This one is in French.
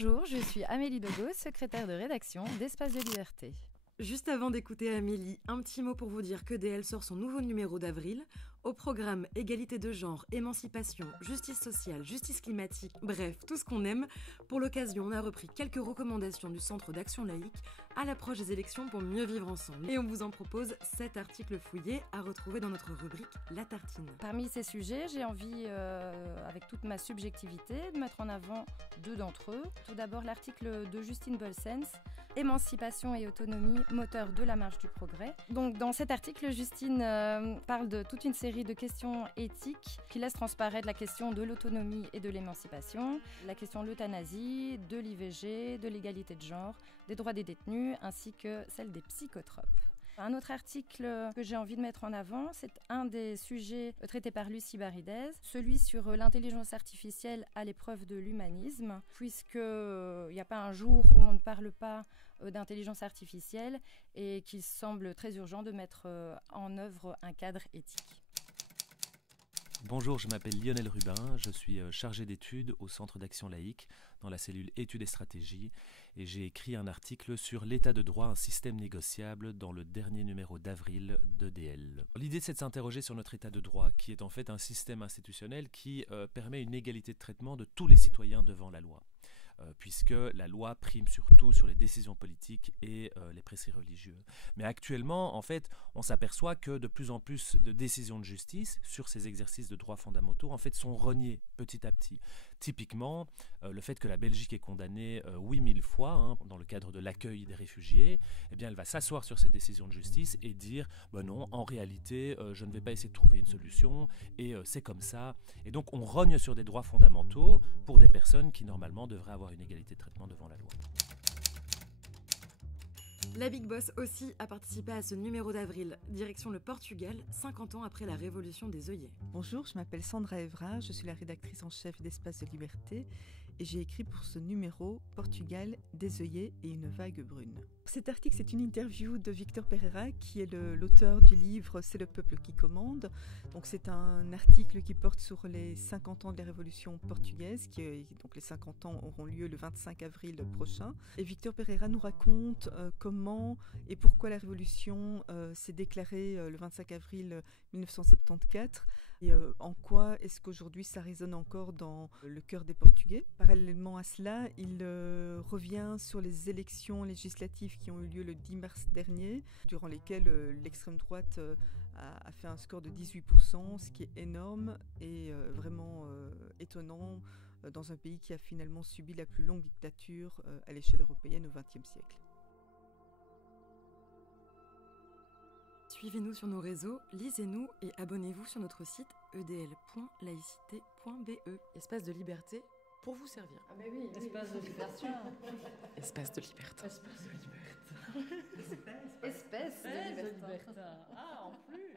Bonjour, je suis Amélie Dogo, secrétaire de rédaction d'Espace de Liberté. Juste avant d'écouter Amélie, un petit mot pour vous dire qu'EDL sort son nouveau numéro d'avril. Au programme égalité de genre, émancipation, justice sociale, justice climatique, bref, tout ce qu'on aime. Pour l'occasion, on a repris quelques recommandations du Centre d'action laïque à l'approche des élections pour mieux vivre ensemble. Et on vous en propose 7 articles fouillés à retrouver dans notre rubrique La Tartine. Parmi ces sujets, j'ai envie, avec toute ma subjectivité, de mettre en avant 2 d'entre eux. Tout d'abord, l'article de Justine Bolsens, Émancipation et autonomie, moteur de la marche du progrès. Donc, dans cet article, Justine parle de toute une série de questions éthiques qui laissent transparaître la question de l'autonomie et de l'émancipation, la question de l'euthanasie, de l'IVG, de l'égalité de genre, des droits des détenus, ainsi que celle des psychotropes. Un autre article que j'ai envie de mettre en avant, c'est un des sujets traités par Lucie Baridez, celui sur l'intelligence artificielle à l'épreuve de l'humanisme, puisqu'il n'y a pas un jour où on ne parle pas d'intelligence artificielle et qu'il semble très urgent de mettre en œuvre un cadre éthique. Bonjour, je m'appelle Lionel Rubin, je suis chargé d'études au Centre d'action laïque dans la cellule études et stratégies et j'ai écrit un article sur l'état de droit, un système négociable dans le dernier numéro d'avril d'EDL. L'idée c'est de s'interroger sur notre état de droit qui est en fait un système institutionnel qui permet une égalité de traitement de tous les citoyens devant la loi. Puisque la loi prime surtout sur les décisions politiques et les préceptes religieux. Mais actuellement, en fait, on s'aperçoit que de plus en plus de décisions de justice sur ces exercices de droits fondamentaux, en fait, sont reniées petit à petit. Typiquement, le fait que la Belgique est condamnée 8000 fois dans le cadre de l'accueil des réfugiés, eh bien, elle va s'asseoir sur cette décision de justice et dire non, en réalité, je ne vais pas essayer de trouver une solution et c'est comme ça. Et donc, on rogne sur des droits fondamentaux pour des personnes qui, normalement, devraient avoir une égalité de traitement devant la loi. La Big Boss aussi a participé à ce numéro d'avril, direction le Portugal, 50 ans après la révolution des œillets. Bonjour, je m'appelle Sandra Evra, je suis la rédactrice en chef d'Espace de Liberté et j'ai écrit pour ce numéro Portugal, des œillets et une vague brune. Cet article, c'est une interview de Victor Pereira, qui est l'auteur du livre C'est le peuple qui commande. Donc c'est un article qui porte sur les 50 ans de la Révolution portugaise, donc les 50 ans auront lieu le 25 avril prochain. Et Victor Pereira nous raconte comment et pourquoi la Révolution s'est déclarée le 25 avril 1974 et en quoi est-ce qu'aujourd'hui ça résonne encore dans le cœur des Portugais. Parallèlement à cela, il revient sur les élections législatives qui ont eu lieu le 10 mars dernier, durant lesquelles l'extrême droite a fait un score de 18%, ce qui est énorme et vraiment étonnant dans un pays qui a finalement subi la plus longue dictature à l'échelle européenne au XXe siècle. Suivez-nous sur nos réseaux, lisez-nous et abonnez-vous sur notre site edl.laïcité.be. Espace de liberté pour vous servir. Ah mais oui, espace de liberté. Espace de liberté. Espace de liberté. Espèce de liberté. Ah, en plus.